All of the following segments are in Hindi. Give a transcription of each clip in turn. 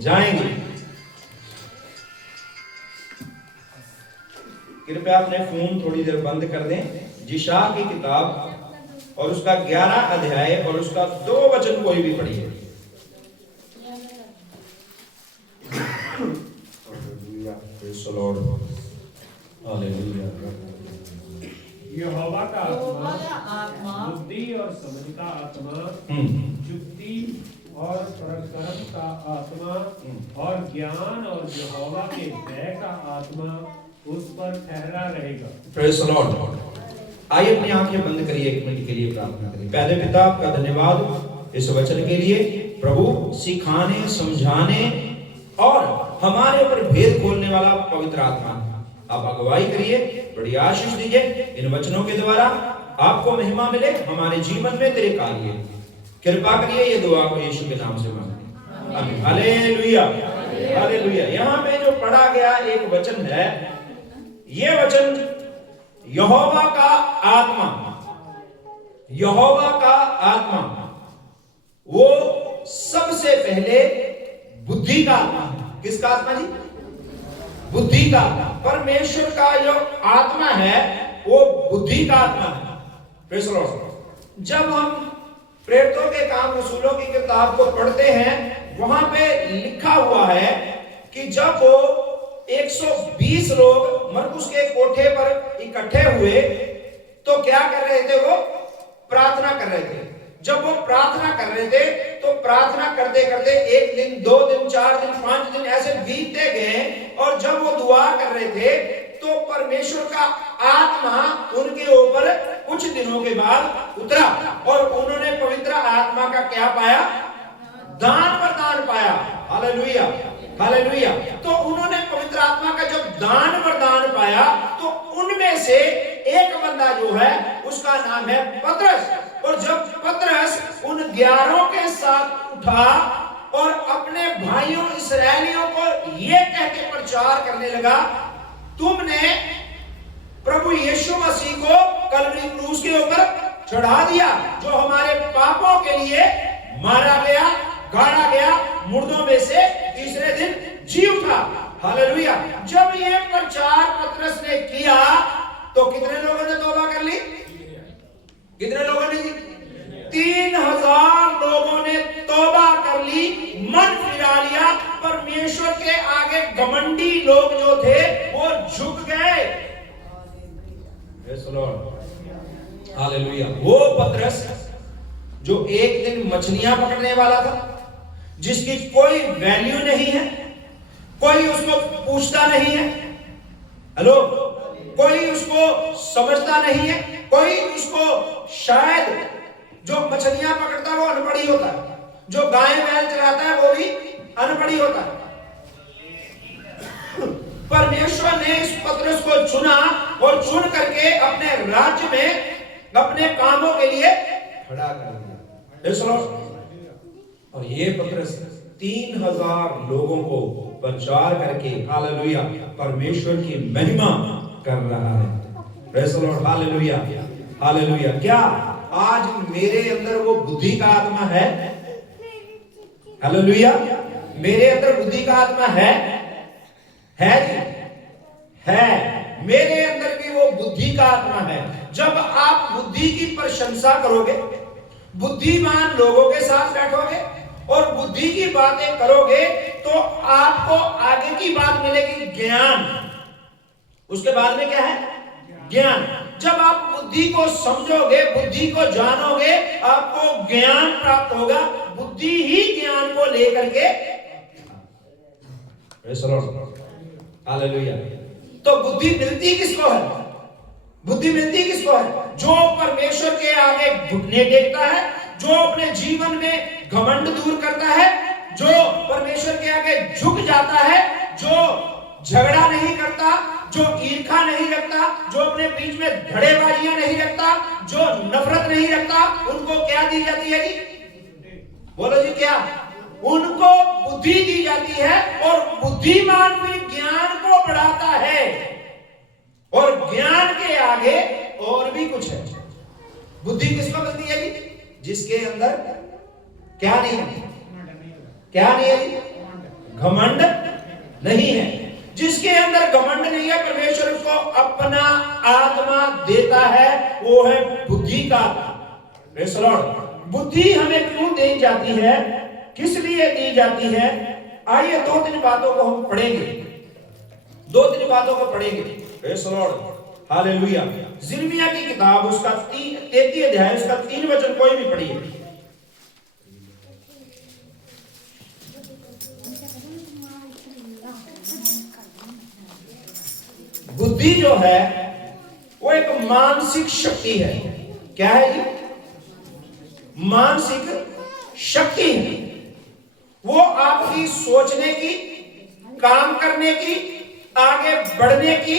जाएंगे। कृपया अपने फोन थोड़ी देर बंद कर दें। जिशा की किताब और उसका 11 अध्याय और उसका 2 वचन कोई भी पढ़िए। यहोवा का आत्मा बुद्धि और समझ का आत्मा, युक्ति और पराक्रम का आत्मा और ज्ञान और यहोवा के भय का आत्मा उस पर ठहरा रहेगा। Praise the Lord. आइए अपनी आंखें बंद करिए, 1 मिनट के लिए प्रार्थना करिए। पहले पिता आपका धन्यवाद इस वचन के लिए। प्रभु सिखाने, समझाने और हमारे ऊपर भेद खोलने वाला पवित्र आत्मा, आप अगुवाई करिए, बड़ी आशीष दीजिए। इन वचनों के द्वारा आपको महिमा मिले हमारे जीवन में, तेरे कार्य कृपा करिए। ये दुआ को यीशु के नाम से मांगते हैं, आमीन। Hallelujah, hallelujah. यहाँ पे जो पढ़ा गया एक वचन है, ये वचन यहोवा का आत्मा, यहोवा का आत्मा वो सबसे पहले बुद्धि का आत्मा। किसका आत्मा जी? बुद्धि का। परमेश्वर का जो आत्मा है वो बुद्धि का आत्मा है। Praise the Lord. जब हम प्रेरितों के काम रसूलों की किताब को पढ़ते हैं, वहां पे लिखा हुआ है कि जब वो 120 लोग मरकुस के कोठे पर इकट्ठे हुए तो क्या कर रहे थे? वो प्रार्थना कर रहे थे। जब वो प्रार्थना कर रहे थे तो प्रार्थना करते करते 1 दिन, 2 दिन, 4 दिन, 5 दिन ऐसे बीतते गए, और जब वो दुआ कर रहे थे तो परमेश्वर का आत्मा उनके ऊपर कुछ दिनों के बाद उतरा और उन्होंने पवित्र आत्मा का क्या पाया? दान वरदान पाया। Hallelujah, hallelujah. तो उन्होंने पवित्र आत्मा का जब दान वरदान पाया तो उनमें से एक बंदा जो है उसका नाम है पतरस। और जब पतरस उन 11 के साथ उठा और अपने भाइयों इस्राएलियों को यह कह के प्रचार करने लगा, तुमने प्रभु यीशु मसीह को कलवरी क्रूस के ऊपर चढ़ा दिया, जो हमारे पापों के लिए मारा गया, गाड़ा गया, मुर्दों में से तीसरे दिन जी उठा। हालेलुया। जब ये प्रचार पतरस ने किया तो कितने लोगों ने तौबा कर ली? कितने लोगों ने? 3000 लोगों ने तौबा कर ली, मन फिरा लिया। परमेश्वर के आगे घमंडी लोग जो थे वो झुक गए। हालेलुया। वो पतरस जो एक दिन मछलियां पकड़ने वाला था, जिसकी कोई वैल्यू नहीं है, कोई उसको पूछता नहीं है, हेलो, कोई उसको समझता नहीं है, कोई उसको, शायद जो मछलियां पकड़ता है वो अनपढ़ ही होता है, जो गाय बैल चलाता है वो भी अनपढ़ ही होता है। परमेश्वर ने इस पतरस को चुना और चुन करके अपने राज्य में अपने कामों के लिए खड़ा कर दिया। और ये पतरस 3000 लोगों को प्रचार करके, हालेलुया, परमेश्वर की महिमा कर रहा है। Praise the lord. Hallelujah, hallelujah. क्या आज मेरे अंदर वो बुद्धि का आत्मा है? हालेलुया। मेरे अंदर बुद्धि का आत्मा है जी, है। मेरे अंदर भी वो बुद्धि का आत्मा है। जब आप बुद्धि की प्रशंसा करोगे, बुद्धिमान लोगों के साथ बैठोगे और बुद्धि की बातें करोगे तो आपको आगे की बात मिलेगी, ज्ञान। उसके बाद में क्या है? ज्ञान। जब आप बुद्धि को समझोगे, बुद्धि को जानोगे, आपको ज्ञान प्राप्त होगा। बुद्धि ही ज्ञान को लेकर के, हालेलुया। तो बुद्धि मिलती किसको है? बुद्धि मिलती किसको है? जो परमेश्वर के आगे घुटने टेकता है, जो अपने जीवन में घमंड दूर करता है, जो परमेश्वर के आगे झुक जाता है, जो झगड़ा नहीं करता, जो ईर्खा नहीं रखता, जो अपने बीच में धड़ेबाजियां नहीं रखता, जो नफरत नहीं रखता, उनको क्या दी जाती है जी? बोलो जी, क्या? उनको बुद्धि दी जाती है। और बुद्धिमान भी ज्ञान को बढ़ाता है, और ज्ञान के आगे और भी कुछ है। बुद्धि किसको मिलती है जी? जिसके अंदर क्या नहीं है? क्या नहीं है जी? घमंड नहीं है। जिसके अंदर घमंड नहीं है, परमेश्वर उसको अपना आत्मा देता है, वो है बुद्धि का आत्मा। बुद्धि हमें क्यों दी जाती है, किस लिए दी जाती है? आइए 2-3 बातों को हम पढ़ेंगे, 2-3 बातों को पढ़ेंगे। Praise the lord, hallelujah. यिर्मयाह की किताब उसका 33 अध्याय उसका 3 वचन कोई भी पढ़िए। बुद्धि जो है वो एक मानसिक शक्ति है। क्या है ये? मानसिक शक्ति है। वो आपकी सोचने की, काम करने की, आगे बढ़ने की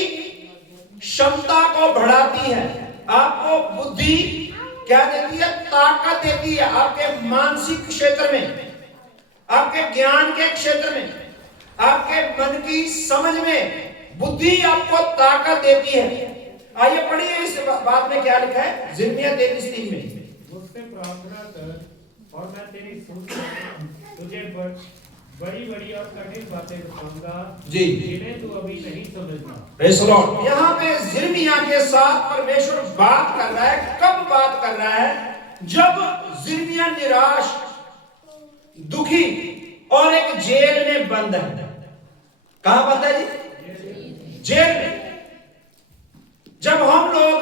क्षमता को बढ़ाती है। आपको बुद्धि क्या देती है? ताकत देती है। आपके मानसिक क्षेत्र में, आपके ज्ञान के क्षेत्र में, आपके मन की समझ में बुद्धि आपको ताकत देती है। आइए पढ़िए इस बात में क्या लिखा है, यिर्मयाह 33:3 में। मुझसे प्रार्थना कर और मैं तेरी सुन तुझे बड़ी बड़ी और कठिन बातें बताऊंगा जी, जिन्हें तू अभी नहीं समझता। Praise the Lord. यहाँ पे यिर्मयाह के साथ परमेश्वर बात कर रहा है। कब बात कर रहा है? जब यिर्मयाह निराश, दुखी और एक जेल में बंद है। कहां बंद है जी? जेल में। जब हम लोग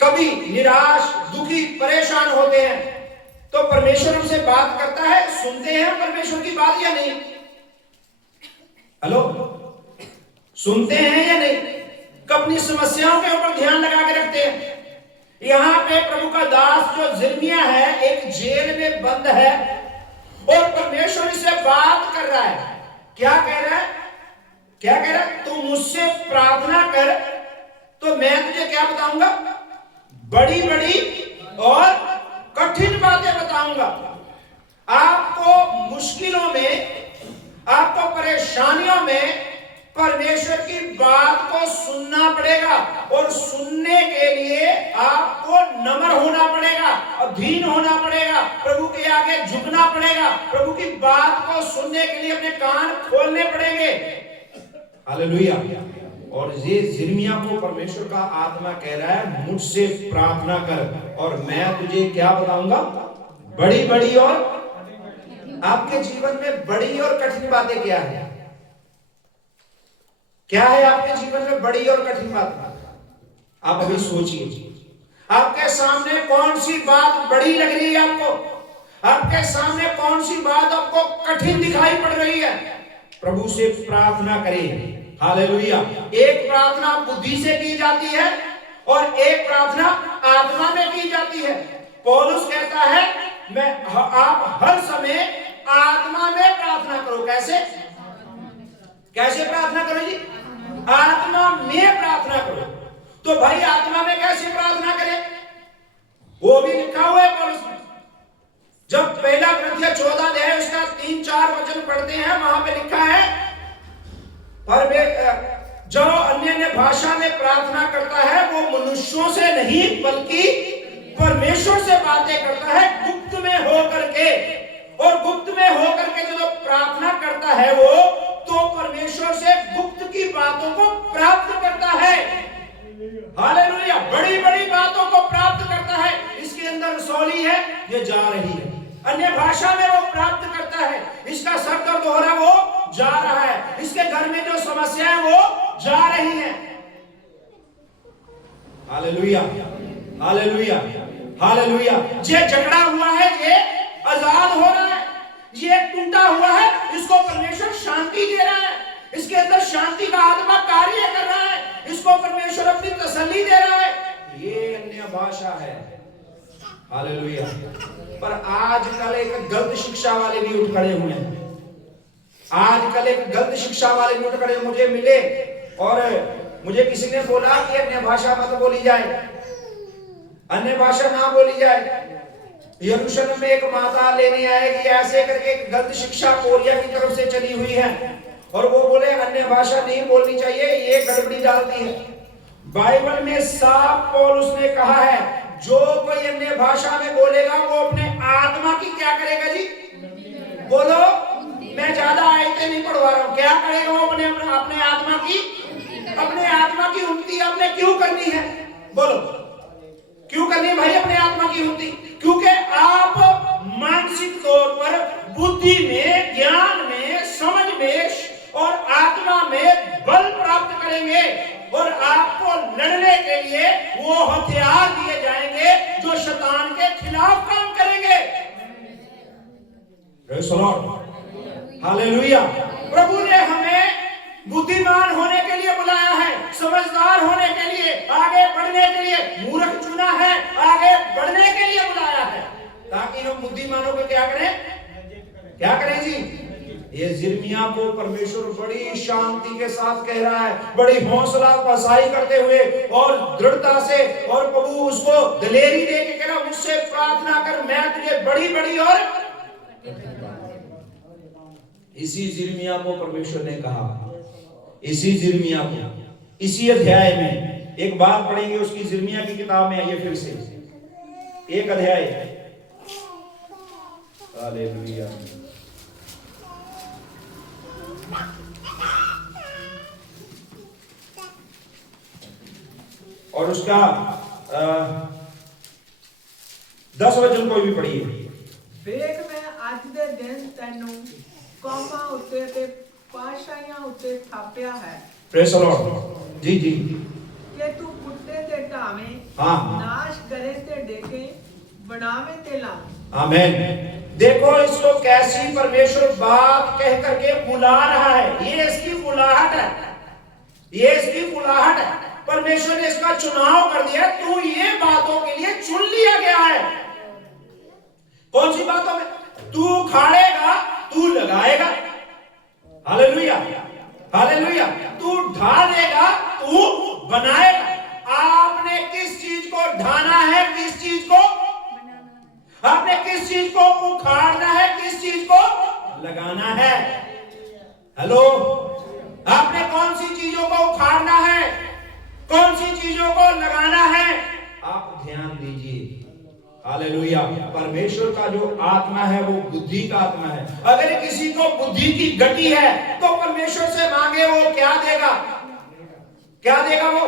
कभी निराश, दुखी, परेशान होते हैं तो परमेश्वर हमसे बात करता है, सुनते हैं परमेश्वर की बात या नहीं? हेलो, सुनते हैं या नहीं? अपनी समस्याओं के ऊपर ध्यान लगा के रखते हैं। यहां पे प्रभु का दास जो यिर्मयाह है, एक जेल में बंद है और परमेश्वर इससे बात कर रहा है। क्या कह रहा है? क्या कह रहा है? तू मुझसे प्रार्थना कर तो मैं तुझे क्या बताऊंगा? बड़ी बड़ी और कठिन बातें बताऊंगा। आपको मुश्किलों में, आपको परेशानियों में परमेश्वर की बात को सुनना पड़ेगा और सुनने के लिए आपको नम्र होना पड़ेगा, अधीन होना पड़ेगा, प्रभु के आगे झुकना पड़ेगा। प्रभु की बात को सुनने के लिए अपने कान खोलने पड़ेंगे। हालेलुया। और ये यिर्मयाह को परमेश्वर का आत्मा कह रहा है, मुझसे प्रार्थना कर और मैं तुझे क्या बताऊंगा? बड़ी बड़ी और, आपके जीवन में बड़ी और कठिन बातें क्या है? क्या है आपके जीवन में बड़ी और कठिन बात? आप अभी सोचिए, आपके सामने कौन सी बात बड़ी लग रही है आपको? आपके सामने कौन सी बात आपको कठिन दिखाई पड़ रही है? प्रभु से प्रार्थना करें। हालेलुया। एक प्रार्थना बुद्धि से की जाती है और एक प्रार्थना आत्मा में की जाती है। पौलुस कहता है, आप हर समय आत्मा में प्रार्थना करो। कैसे? कैसे प्रार्थना करो जी? आत्मा में प्रार्थना करो। तो भाई आत्मा में कैसे प्रार्थना करें? वो भी लिखा हुआ है पौलुस में। जब पहला ग्रंथिया 14 अध्याय उसका 3-4 वचन पढ़ते हैं, वहां पे लिखा है, पर जो अन्य भाषा में प्रार्थना करता है वो मनुष्यों से नहीं बल्कि परमेश्वर से बातें करता है, गुप्त में होकर के। और गुप्त में होकर के जो प्रार्थना करता है वो तो परमेश्वर से गुप्त की बातों को प्राप्त करता है। हालेलुया। बड़ी बड़ी बातों को प्राप्त करता है। इसके अंदर रसौली है, ये जा रही है। अन्य भाषा में वो प्राप्त करता है। इसका सर दर्द हो रहा है, वो जा रहा है। इसके घर में जो समस्या है वो जा रही है। Hallelujah, hallelujah, hallelujah. ये झगड़ा हुआ है, ये आजाद हो रहा है। ये टूटा हुआ है, इसको परमेश्वर शांति दे रहा है। इसके अंदर शांति का आत्मा कार्य कर रहा है। इसको परमेश्वर अपनी तसल्ली दे रहा है। ये अन्य भाषा है। हालेलुया। पर आजकल एक गलत शिक्षा वाले भी उठ खड़े हुए हैं। आजकल एक गलत शिक्षा वाले भी उठ खड़े मुझे मिले और मुझे किसी ने बोला कि अन्य भाषा मत बोली जाए, अन्य भाषा ना बोली जाए। यरूशलेम में एक माता लेने आएगी, ऐसे करके एक गलत शिक्षा कोरिया की तरफ से चली हुई है और वो बोले अन्य भाषा नहीं बोलनी चाहिए, ये गड़बड़ी डालती है। बाइबल में साफ पौलुस ने कहा है, जो कोई अन्य भाषा में बोलेगा वो अपने आत्मा की क्या करेगा जी? बोलो, मैं ज्यादा आयतें कहते नहीं पढ़वा रहा हूं, क्या करेगा वो अपने अपने आत्मा की उन्नति आपने क्यों करनी है? बोलो क्यों करनी है भाई अपने आत्मा की उन्नति? क्योंकि आप मानसिक तौर पर बुद्धि में, ज्ञान में, समझ में और आत्मा में बल प्राप्त करेंगे और आपको लड़ने के लिए वो हथियार दिए जाएंगे जो शैतान के खिलाफ काम करेंगे। Praise the lord, hallelujah. प्रभु ने हमें बुद्धिमान होने के लिए बुलाया है, समझदार होने के लिए, आगे बढ़ने के लिए। मूर्ख चुना है, आगे बढ़ने के लिए बुलाया है, ताकि हम बुद्धिमानों को क्या करें? क्या करें जी? ये यिर्मयाह को परमेश्वर बड़ी शांति के साथ कह रहा है, बड़ी हौसला अफजाई करते हुए और दृढ़ता से, और प्रभु उसको दिलेरी दे के कह रहा, मुझसे प्रार्थना कर, मैं तुझे बड़ी बड़ी और इसी यिर्मयाह को परमेश्वर ने कहा, इसी यिर्मयाह को, इसी अध्याय में एक बात पढ़ेंगे उसकी, यिर्मयाह की किताब में आइए फिर से, एक अध्याय, हालेलुया। और उसका 10 वचन कोई भी पढ़िए। देख मैं आज दे दिन तेनू कौमां उत्ते ते पाशाइयां उत्ते थापिया है। प्रेज़ द लॉर्ड, जी जी, के तू पुट्टे ते ढावे, हाँ, नाश करे ते डेके, बनावे ते लावे। आमीन। देखो इसको कैसी परमेश्वर बात कह करके बुला रहा है, ये इसकी बुलाहट है, ये इसकी बुलाहट है। परमेश्वर ने इसका चुनाव कर दिया, तू ये बातों के लिए चुन लिया गया है। कौन सी बातों में? तू उखाड़ेगा, तू लगाएगा, हालेलुया, हालेलुया। तू ढालेगा, तू बनाएगा। आपने किस चीज को ढाना है, किस चीज को? आपने किस चीज को उखाड़ना है, किस चीज को लगाना है? हेलो, आपने कौन सी चीजों को उखाड़ना है, कौन सी चीजों को लगाना है? आप ध्यान दीजिए, हालेलुया। परमेश्वर का जो आत्मा है वो बुद्धि का आत्मा है। अगर किसी को बुद्धि की गति है तो परमेश्वर से मांगे, वो क्या देगा? क्या देगा? वो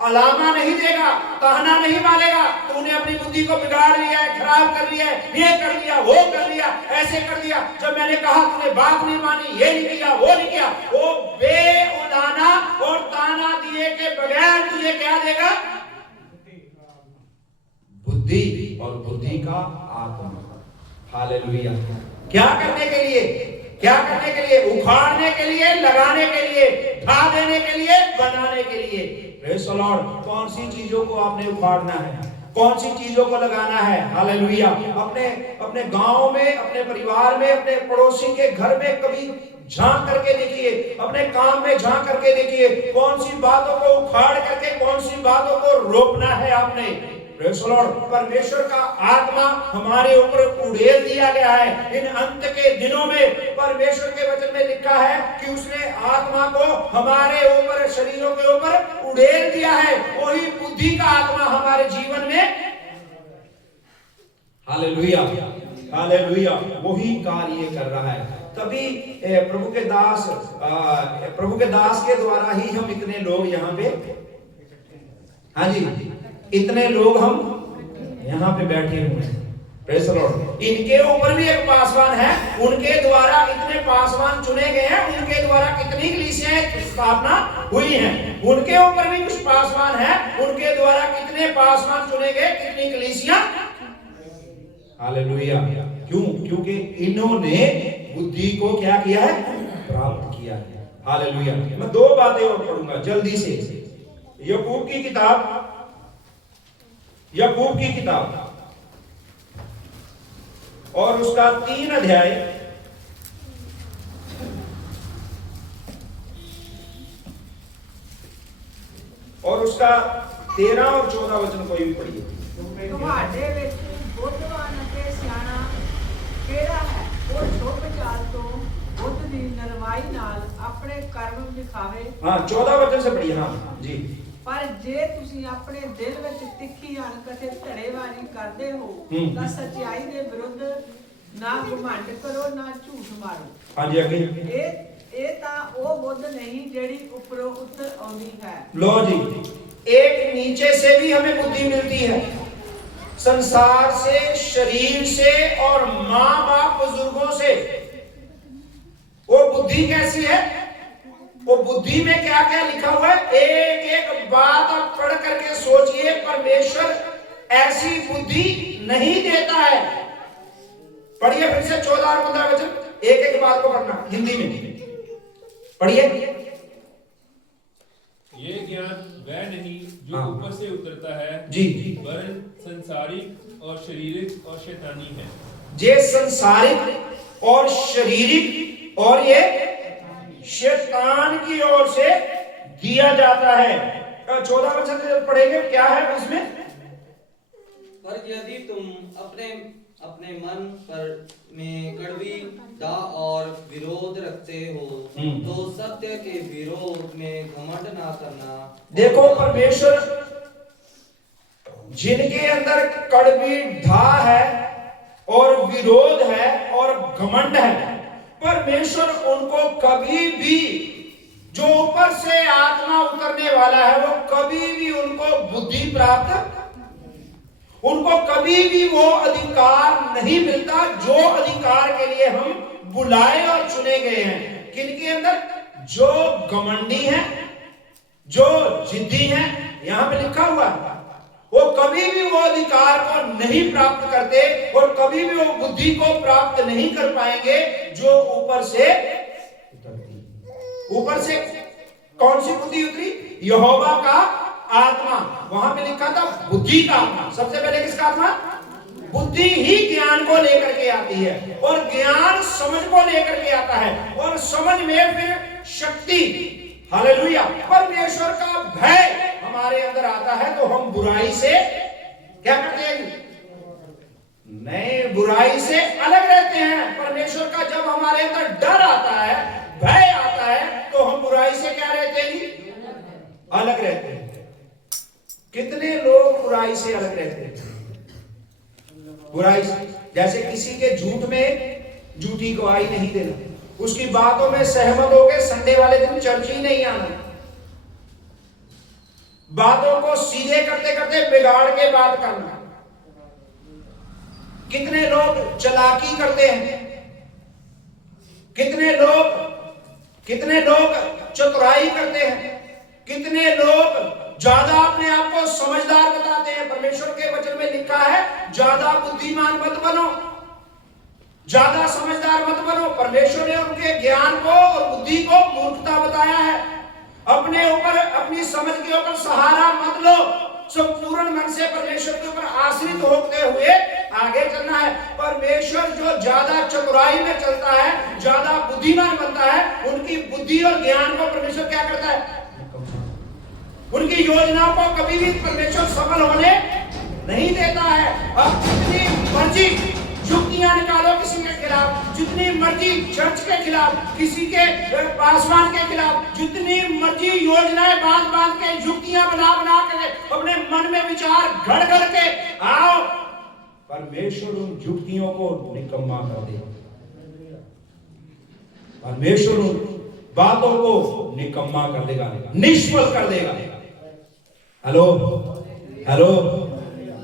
अलामा नहीं देगा, ताना नहीं मारेगा। तूने अपनी बुद्धि को बिगाड़ लिया है, खराब कर लिया है, ये कर लिया, वो कर लिया, ऐसे कर दिया, जब मैंने कहा तूने बात नहीं मानी, ये नहीं किया, वो नहीं किया। वो बेउलाना और ताना दिए के बगैर तुझे क्या देगा? बुद्धि, और बुद्धि का आत्मा, हालेलुया। क्या करने के लिए? क्या करने के लिए? उखाड़ने के लिए, लगाने के लिए, ढा देने के लिए, बनाने के लिए। Praise the Lord. कौन सी चीजों को आपने उखाड़ना है, कौन सी चीजों को लगाना है? हालेलुया। अपने गांव में, अपने परिवार में, अपने पड़ोसी के घर में कभी झांक करके देखिए, अपने काम में झांक करके देखिए, कौन सी बातों को उखाड़ करके कौन सी बातों को रोपना है आपने। Praise the Lord. परमेश्वर का आत्मा हमारे ऊपर उड़ेल दिया गया है। इन अंत के दिनों में परमेश्वर के वचन में लिखा है कि उसने आत्मा को हमारे ऊपर, शरीरों के ऊपर उड़ेल दिया है। वही बुद्धि का आत्मा हमारे जीवन में, हालेलुया, हालेलुया, वही कार्य कर रहा है। तभी प्रभु के दास के द्वारा ही हम इतने लोग यहाँ पे, हाँ जी, इतने लोग हम यहाँ पे बैठे हुए हैं। Praise the Lord. इनके ऊपर भी एक पासवान है, उनके द्वारा इतने पासवान चुने गए हैं, उनके द्वारा कितनी कलीसियाएं स्थापना हुई हैं। उनके ऊपर भी कुछ पासवान है, उनके द्वारा कितने पासवान चुने गए, कितनी कलीसियां, हालेलुया। क्यों? क्योंकि इन्होंने बुद्धि को क्या किया है? प्राप्त किया है। हालेलुया। मैं 2 बातें और पढ़ूंगा जल्दी से। याकूब की किताब, याकूब की किताब और उसका 3 अध्याय और उसका 13 और 14 वचन कोई भी पढ़िए। तुम्हारे विच बुद्धवान अते सियाणा केड़ा है? वो चुप चाल तो बुद्ध दी नरमाई नाल अपने कर्म दिखावे। हाँ, 14 वचन से पढ़िए। हाँ जी। पर जे तुसी अपने दिल विच तिखी अणख ते धड़ेवारी करदे हो तां सच्चाई दे विरुद्ध ਨਾ ਘਮੰਡ ਕਰੋ ਨਾ ਝੂਠ ਮਾਰੋ। हाँ जी अगे ਇਹ ਤਾਂ ਉਹ ਬੁੱਧ ਨਹੀਂ ਜਿਹੜੀ ਉੱਪਰੋਂ ਉੱਤਰ ਆਉਂਦੀ ਹੈ। लो जी, एक नीचे से भी हमें बुद्धि मिलती है, संसार से, शरीर से और माँ बाप बुजुर्गों से। वो बुद्धि कैसी है? वो बुद्धि में क्या क्या लिखा हुआ है, एक एक बात आप पढ़ करके सोचिए। परमेश्वर ऐसी बुद्धि नहीं देता है। पढ़िए फिर से 14 और 15 वचन, एक एक बात को पढ़ना हिंदी में पढ़िए। ये ज्ञान वह नहीं जो हाँ। ऊपर से उतरता है जी वरन संसारिक और शारीरिक और शैतानी है। ये संसारिक और शरीरिक और ये शैतान की ओर से दिया जाता है। 14 वचन पढ़ेंगे, क्या है इसमें? पर यदि तुम अपने अपने मन पर में कड़वी दा और विरोध रखते हो तो सत्य के विरोध में घमंड ना करना। देखो, परमेश्वर जिनके अंदर कड़वी धा है और विरोध है और घमंड है, परमेश्वर उनको कभी भी, जो ऊपर से आत्मा उतरने वाला है, वो कभी भी उनको बुद्धि प्राप्त, उनको कभी भी वो अधिकार नहीं मिलता जो अधिकार के लिए हम बुलाए और चुने गए हैं। किनके अंदर? जो घमंडी हैं, जो जिद्दी हैं, यहां पे लिखा हुआ है, वो कभी भी वो अधिकार को नहीं प्राप्त करते और कभी भी वो बुद्धि को प्राप्त नहीं कर पाएंगे जो ऊपर से उतरती। ऊपर से कौन सी बुद्धि उतरी? यहोवा का आत्मा। वहां पे लिखा था बुद्धि का आत्मा। सबसे पहले किसका आत्मा? बुद्धि ही ज्ञान को लेकर के आती है और ज्ञान समझ को लेकर के आता है और समझ में फिर शक्ति, हालेलुया, परमेश्वर का भय हमारे अंदर आता है तो हम बुराई से क्या करते हैं? नए बुराई से अलग रहते हैं। परमेश्वर का जब हमारे अंदर डर आता है, भय आता है, तो हम बुराई से क्या रहते हैं? अलग रहते हैं। कितने लोग बुराई से अलग रहते हैं? बुराई से, जैसे किसी के झूठ में झूठी गवाही नहीं देना, उसकी बातों में सहमत होकर संडे वाले दिन चर्च ही नहीं आना, बातों को सीधे करते करते बिगाड़ के बात करना। कितने लोग चालाकी करते हैं, कितने लोग चतुराई करते हैं, कितने लोग ज्यादा अपने आप को समझदार बताते हैं। परमेश्वर के वचन में लिखा है ज्यादा बुद्धिमान मत बनो, ज्यादा समझदार मत बनो। परमेश्वर ने उनके ज्ञान को और बुद्धि को मूर्खता बताया है। अपने ऊपर, अपनी समझ के ऊपर सहारा मत लो, संपूर्ण मन से परमेश्वर के ऊपर आश्रित होते हुए आगे चलना है। परमेश्वर जो ज्यादा चतुराई में चलता है, ज्यादा बुद्धिमान बनता है, उनकी बुद्धि और ज्ञान को परमेश्वर क्या करता है? उनकी योजनाओं को कभी भी परमेश्वर सफल होने नहीं देता है। अब जितनी मर्जी युक्तियां निकालो किसी के खिलाफ, जितनी मर्जी चर्च के खिलाफ, किसी के पासवान के खिलाफ, जितनी मर्जी योजनाएं बांध के युक्तियां बना के अपने मन में विचार घड़ के आओ, परमेश्वर उन युक्तियों को निकम्मा कर देगा। परमेश्वर उन बातों को निकम्मा कर देगा, निष्फल कर देगा। हेलो,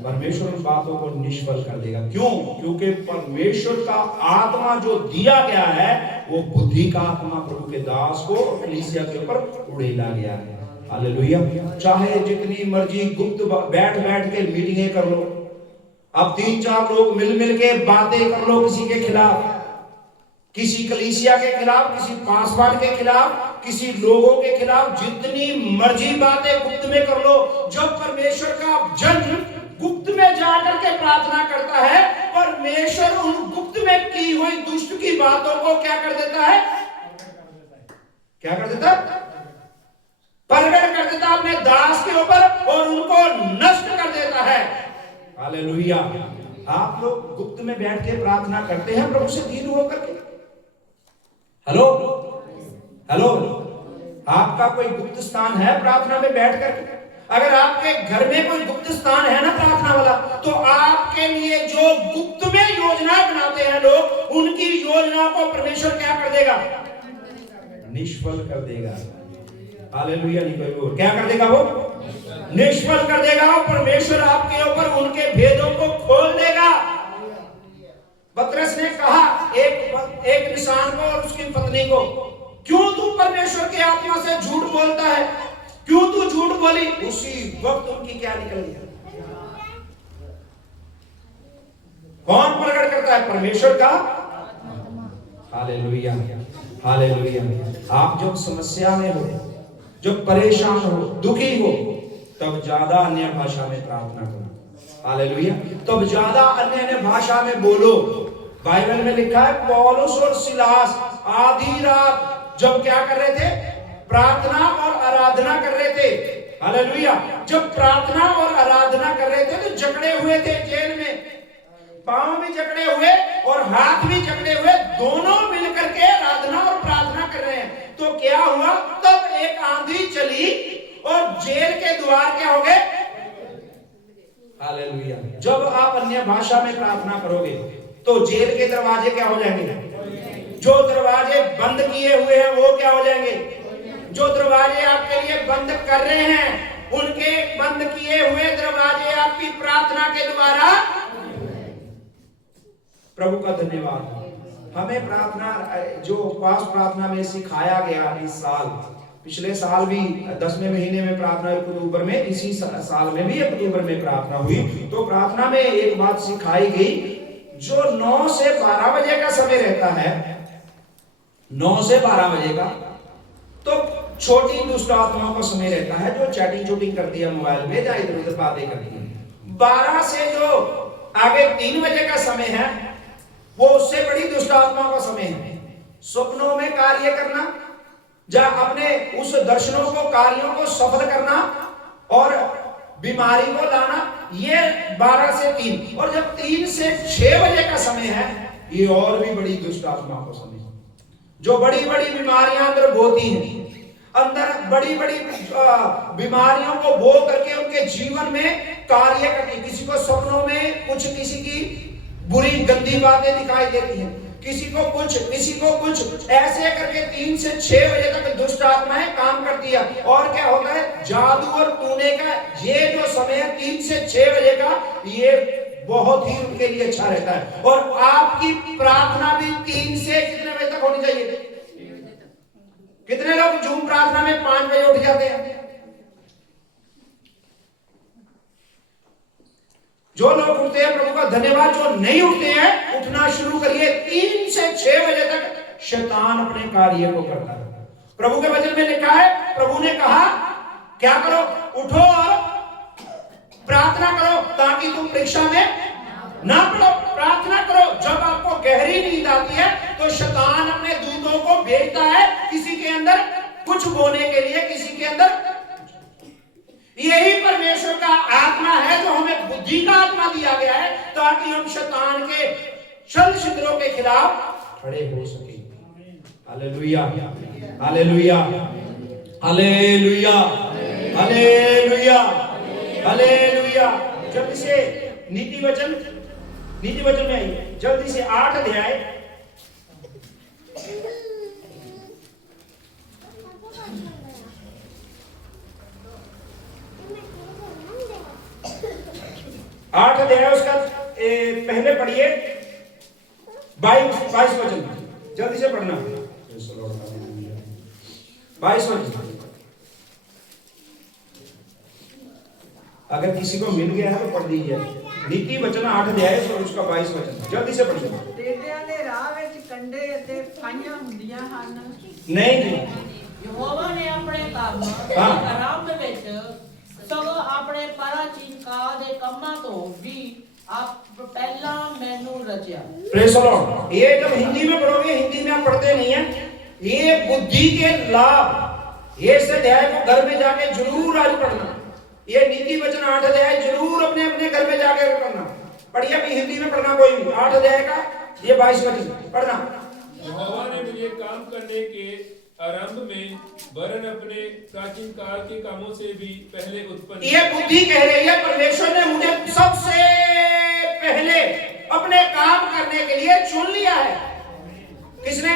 परमेश्वर उन बातों को निष्फल कर देगा। क्यों? क्योंकि परमेश्वर का आत्मा जो दिया गया है वो बुद्धि का आत्मा प्रभु के दास को कलीसिया के ऊपर उड़ेला गया है। हालेलुया। चाहे जितनी मर्जी गुप्त बैठ के मीटिंगें कर लो, अब 3-4 लोग मिल के बातें कर लो किसी के खिलाफ, किसी कलीसिया के खिलाफ, किसी पासवान के खिलाफ, किसी लोगों के खिलाफ, जितनी मर्जी बातें गुप्त में कर लो। जब परमेश्वर का जन गुप्त में जाकर के प्रार्थना करता है, परमेश्वर उन गुप्त में की हुई दुष्ट की बातों को क्या कर देता है? क्या कर देता? प्रकट कर देता अपने दास के ऊपर और उनको नष्ट कर देता है। हालेलुया। आप लोग गुप्त में बैठ के प्रार्थना करते हैं प्रभु से दीन होकर के? हेलो, आपका कोई गुप्त स्थान है प्रार्थना में बैठ कर? अगर आपके घर में कोई गुप्त स्थान है ना प्रार्थना वाला, तो आपके लिए जो गुप्त में योजना बनाते हैं लोग, उनकी योजना को परमेश्वर क्या कर देगा? निष्फल कर देगा। हालेलुया। नहीं कोई और क्या कर देगा? वो निष्फल कर देगा। परमेश्वर आपके ऊपर उनके भेदों को खोल देगा। पतरस ने कहा एक निशान को और उसकी पत्नी को, क्यों तू परमेश्वर के आत्मा से झूठ बोलता है? क्यों तू झूठ बोली? उसी वक्त उनकी क्या निकल गया? कौन प्रकट करता है? परमेश्वर का। Hallelujah, hallelujah. आप जब समस्या में हो, जब परेशान हो, दुखी हो, तब ज्यादा अन्य भाषा में प्रार्थना करो। हालेलुया। तब ज्यादा अन्य भाषा में बोलो। बाइबल में लिखा है पौलुस और सिलास आधी रात जब क्या कर रहे थे? प्रार्थना और आराधना कर रहे थे। हालेलुया। जब प्रार्थना और आराधना कर रहे थे तो जकड़े हुए थे जेल में, पांव भी जकड़े हुए और हाथ भी जकड़े हुए, दोनों मिलकर के आराधना और प्रार्थना कर रहे हैं। तो क्या हुआ? तब एक आंधी चली और जेल के द्वार क्या हो गए? हालेलुया। जब आप अन्य भाषा में प्रार्थना करोगे तो जेल के दरवाजे क्या हो जाएंगे? जो दरवाजे बंद किए हुए हैं वो क्या हो जाएंगे? जो दरवाजे आपके लिए बंद कर रहे हैं, उनके बंद किए हुए दरवाजे आपकी प्रार्थना के द्वारा। प्रभु का धन्यवाद। हमें प्रार्थना जो उपवास प्रार्थना में सिखाया गया इस साल, पिछले साल भी 10वें महीने में प्रार्थना अक्टूबर में, इसी साल में भी अक्टूबर में प्रार्थना हुई। तो प्रार्थना में एक बात सिखाई गई, जो 9 से 12 बजे का समय रहता है, 9 से 12 बजे का, तो छोटी दुष्ट आत्माओं का समय रहता है जो चैटिंग करती है मोबाइल में या इधर उधर बातें करती है। 12 से जो आगे 3 बजे का समय है, वो उससे बड़ी दुष्ट आत्माओं का समय है। स्वप्नों में कार्य करना, या अपने उस दर्शनों को, कार्यों को सफल करना और बीमारी को लाना, ये 12 से 3। और जब 3 से 6 बजे का समय है, ये और भी बड़ी दुष्ट आत्माओं का समय है, जो बड़ी बड़ी बीमारियां अंदर बोती हैं, अंदर बड़ी बड़ी बीमारियों को बो करके उनके जीवन में कार्य करती। किसी को सपनों में कुछ, किसी की बुरी गंदी बातें दिखाई देती हैं, किसी को कुछ ऐसे करके 3 से 6 बजे तक दुष्ट आत्माएं काम करती है। और क्या होता है? जादू और टूने का ये जो समय है 3 से 6 बजे का, ये बहुत ही उनके लिए अच्छा रहता है। और आपकी प्रार्थना भी 3 से कितने बजे तक होनी चाहिए? कितने लोग जूम प्रार्थना में 5 बजे उठ जाते हैं? जो लोग उठते हैं प्रभु का धन्यवाद, जो नहीं उठते हैं उठना शुरू करिए। 3 से 6 बजे तक शैतान अपने कार्य को करता है। प्रभु के वचन में लिखा है, प्रभु ने कहा क्या करो? उठो और प्रार्थना करो ताकि तुम परीक्षा में ना पड़ो। प्रार्थना करो। जब आपको गहरी नींद आती है तो शैतान अपने दूतों को भेजता है किसी के अंदर कुछ बोने के लिए, किसी के अंदर। यही परमेश्वर का आत्मा है जो हमें बुद्धि का आत्मा दिया गया है, ताकि हम शैतान के छल छिद्रों के खिलाफ खड़े हो सके। Hallelujah, hallelujah, hallelujah, hallelujah, hallelujah. जल्दी से नीति वचन में आइए, जल्दी से 8 अध्याय 8 अध्याय उसका पहले पढ़िए 22 वचन, जल्दी से पढ़ना। 22 वचन। अगर किसी को मिल गया है तो पढ़ दीजिए। नीति वचन 8 अध्याय और उसका 22 वचन, जल्दी से पढ़िए। ਟੇਡਿਆਂ ਦੇ ਰਾਹ ਵਿੱਚ ਕੰਡੇ ਅਤੇ ਖਾਈਆਂ ਹੁੰਦੀਆਂ ਹਨ। नहीं जी, ਯਹੋਵਾ ਨੇ ਆਪਣੇ ਕੰਮ ਹਾਂ। ਆਰੰਭ ਵਿੱਚ ਸਗੋਂ ਆਪਣੇ ਪਰਾਚੀਨਕਾਲ ਦੇ ਕੰਮਾਂ ਤੋਂ ਵੀ ਆਪ ਪਹਿਲਾਂ ਮੈਨੂੰ रचा। Praise the Lord. ये जब हिंदी में पढ़ोगे, हिंदी में आप पढ़ते नहीं है, ये बुद्धि के लाभ, ये इस अध्याय को घर में जाके जरूर आज पढ़ना। ये नीति वचन 8 अध्याय जरूर अपने अपने घर में जाके पढ़ना। पढ़िए, अभी हिंदी में पढ़ना कोई भी। 8 अध्याय का ये 22 वचन पढ़ना। यहोवा ने मुझे काम करने के आरंभ में वरन अपने प्राचीन काल के कामों से भी पहले उत्पन्न ये बुद्धि कह रही है परमेश्वर ने मुझे सबसे पहले अपने काम करने के लिए चुन लिया है। किसने?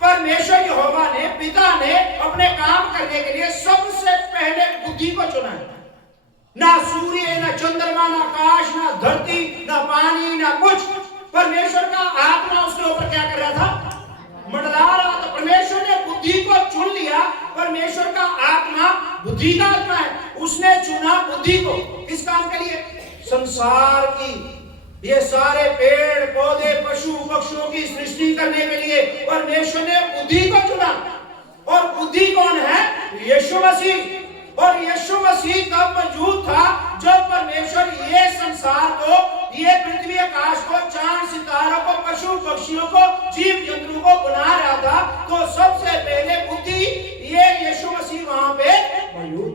परमेश्वर यहोवा ने, पिता ने अपने काम करने के लिए सबसे पहले बुद्धि को चुना है। ना सूर्य, ना चंद्रमा, ना आकाश, ना धरती, ना पानी, ना कुछ। परमेश्वर का आत्मा उसके ऊपर क्या कर रहा था? मंडरा रहा था। परमेश्वर ने बुद्धि को चुन लिया। परमेश्वर का आत्मा बुद्धि का आत्मा है। उसने चुना बुद्धि को किस काम के लिए? संसार की, ये सारे पेड़ पौधे पशु पक्षियों की सृष्टि करने के लिए परमेश्वर ने बुद्धि को चुना। और बुद्धि कौन है? यीशु मसीह। और यीशु मसीह तब मौजूद था जब परमेश्वर ये संसार को, ये पृथ्वी आकाश को, चांद सितारों को, पशु पक्षियों को, जीव जंतु को बना रहा था। तो सबसे पहले बुद्धि ये यीशु मसीह वहां पे मौजूद।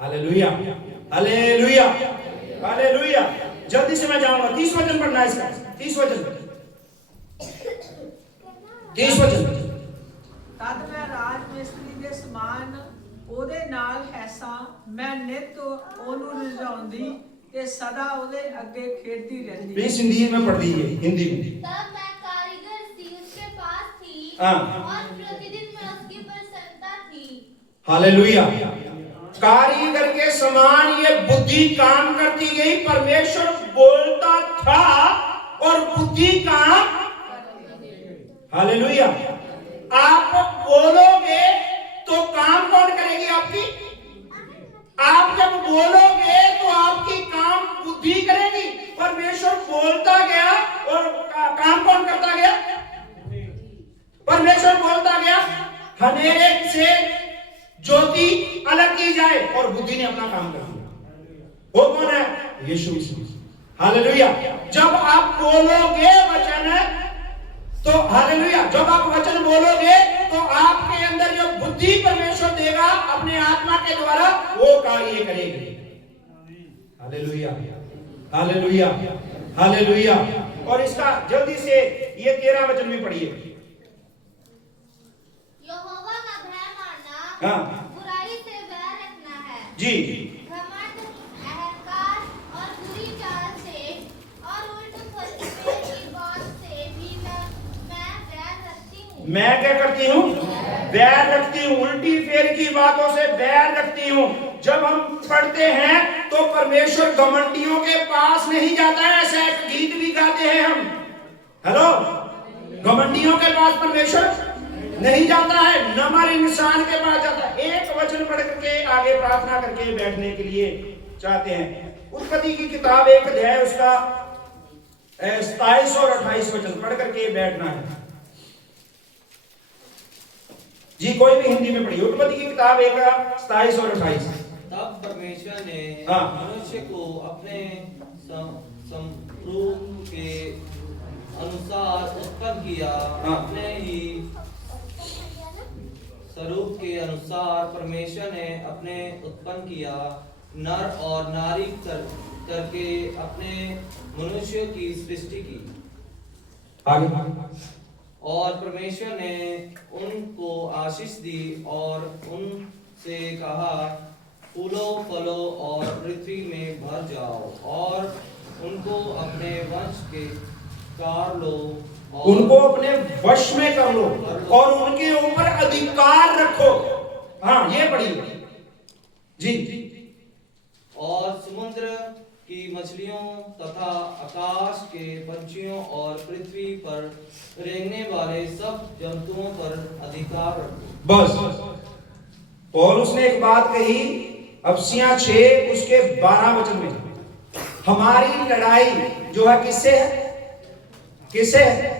Hallelujah, hallelujah, hallelujah. जल्दी से मैं जाऊंगा। 30 वचन पढ़ना है इसका। 30 वचन। तद मैं राज मिस्त्री के समान ਉਹਦੇ ਨਾਲ ਹੈਸਾ, ਮੈਂ ਨਿਤ ਉਹਨੂੰ ਰਿਝਾਉਂਦੀ ਤੇ ਸਦਾ ਉਹਦੇ ਅੱਗੇ ਖੇਡਦੀ ਰਹਿੰਦੀ। प्लीज हिंदी में पढ़ दीजिए, हिंदी में। तब मैं कारीगर सी उसके पास थी हाँ। और प्रतिदिन मैं उसकी प्रसन्नता थी। हालेलुया। कारीगर के समान ये बुद्धि काम करती गई। परमेश्वर बोलता था और बुद्धि काम। हालेलुया। आप बोलोगे तो काम कौन करेगी आपकी? आप जब बोलोगे तो आपकी काम बुद्धि करेगी। परमेश्वर बोलता गया और काम कौन करता गया? परमेश्वर बोलता गया अंधेरे से ज्योति अलग की जाए और बुद्धि ने अपना काम कर दिया। वो कौन है? यीशु मसीह। हालेलुया। जब आप बोलोगे वचन, तो हालेलुया, जब आप वचन बोलोगे तो आपके अंदर जो बुद्धि परमेश्वर देगा अपने आत्मा के द्वारा, वो कार्य करेगी। Hallelujah, hallelujah, hallelujah. और इसका जल्दी से ये 13 वचन में पढ़िए। यहोवा का भय मानना, हाँ। बुराई से बैर रखना है। जी। घमंड, अहंकार और बुरी चाल से और उल्ट फलसफे की बात से भी मैं बैर रखती हूँ। मैं क्या करती हूँ? बैर रखती हूँ। उल्टी फेर की बातों से बैर रखती हूँ। जब हम पढ़ते हैं तो परमेश्वर घमंडियों के पास नहीं जाता है। ऐसा एक गीत भी गाते हैं हम। हेलो, घमंडियों के पास परमेश्वर नहीं जाता है, नमर इंसान के पास जाता है। एक वचन पढ़ करके आगे प्रार्थना करके बैठने के लिए चाहते हैं। उत्पत्ति की किताब 1 अध्याय उसका 27 और 28 वचन पढ़ करके बैठना है। जी, कोई भी हिंदी में पढ़िए। उत्पत्ति की किताब 1 27 और 28। तब परमेश्वर ने हाँ। मनुष्य को अपने स्वरूप के अनुसार उत्पन्न किया। हाँ। अपने ही स्वरूप के अनुसार परमेश्वर ने अपने उत्पन्न किया, नर और नारी करके अपने मनुष्य की सृष्टि की। आगे। और परमेश्वर ने उनको आशीष दी और उनसे कहा, फूलो फलो और पृथ्वी में भर जाओ और उनको अपने वश के कार लो और उनको अपने वश में कर लो और उनके ऊपर अधिकार रखो। हाँ, ये पढ़िए जी। और समुद्र की मछलियों तथा आकाश के पंछियों और पृथ्वी पर रेंगने वाले सब जंतुओं पर अधिकार रखो। बस। और उसने एक बात कही, अफसियां 6 उसके 12 वचन में, हमारी लड़ाई जो है किससे है? किससे है?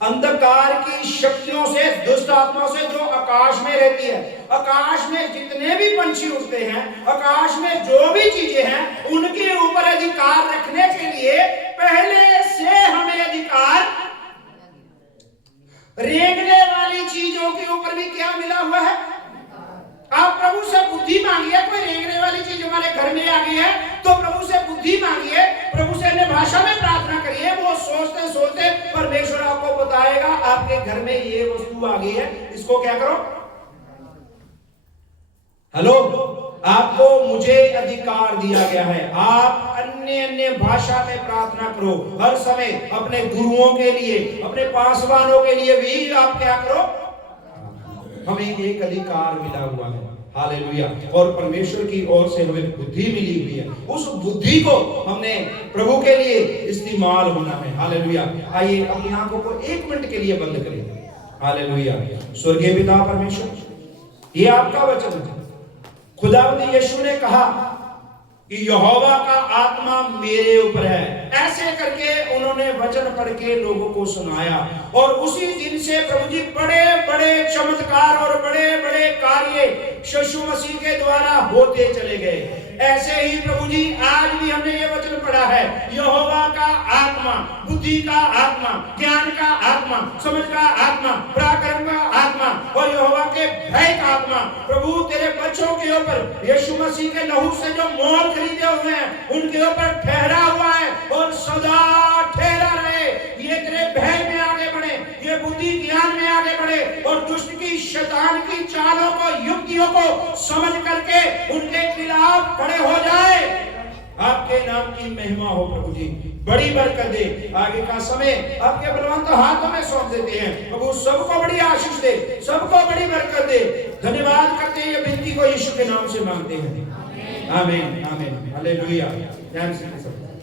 अंधकार की शक्तियों से, दुष्ट आत्माओं से जो आकाश में रहती है। आकाश में जितने भी पंछी उड़ते हैं, आकाश में जो भी चीजें हैं, उनके ऊपर अधिकार रखने के लिए पहले से हमें अधिकार रेंगने वाली चीजों के ऊपर भी क्या मिला हुआ है? आप प्रभु से बुद्धि मांगिए। कोई रेंगने वाली चीज हमारे घर में आ गई है तो प्रभु से बुद्धि मांगिए। प्रभु से अन्य भाषा में प्रार्थना करिए। वो सोचते सोचते परमेश्वर आपको बताएगा आपके घर में ये वस्तु आ गई है, इसको क्या करो। हेलो, आपको मुझे अधिकार दिया गया है, आप अन्य अन्य भाषा में प्रार्थना करो हर समय। अपने गुरुओं के लिए, अपने पासवानों के लिए भी आप क्या करो। हमें एक अधिकार मिला हुआ है, हालेलुया। और परमेश्वर की ओर से हमें बुद्धि मिली हुई है, उस बुद्धि को हमने प्रभु के लिए इस्तेमाल होना है, हालेलुया। आइए अपनी आंखों को 1 मिनट के लिए बंद करें, हालेलुया। स्वर्गीय पिता परमेश्वर, ये आपका वचन है। खुदावंद यीशु ने कहा कि यहोवा का आत्मा मेरे ऊपर है। ऐसे करके उन्होंने वचन पढ़ के लोगों को सुनाया, और उसी दिन से प्रभु जी बड़े बड़े चमत्कार और बड़े बड़े कार्य यीशु मसीह के द्वारा होते चले गए। ऐसे ही प्रभु जी आज भी हमने ये वचन पढ़ा है, यहोवा का आत्मा, बुद्धि का आत्मा, ज्ञान का आत्मा, समझ का आत्मा, पराक्रम का आत्मा और यहोवा के भय का आत्मा प्रभु तेरे बच्चों के ऊपर यीशु मसीह के लहू से जो मोल खरीदे हुए हैं उनके ऊपर ठहरा हुआ है, और सदा ठहरा रहे। ये तेरे भय में आगे बढ़े, ये बुद्धि ज्ञान में आगे बढ़े, और दुष्ट की, शैतान की चालों को, युक्तियों को समझ करके उनके खिलाफ खड़े हो जाए। आपके नाम की महिमा हो प्रभु जी, बड़ी बरकत दे। आगे का समय आपके बलवंत हाथों में सौंप देते हैं प्रभु। सबको बड़ी आशीष दे, सबको बड़ी बरकत दे। धन्यवाद करते हैं, ये विनती को यीशु के नाम से मांगते हैं, आमीन आमीन, हालेलुया। जय मसीह।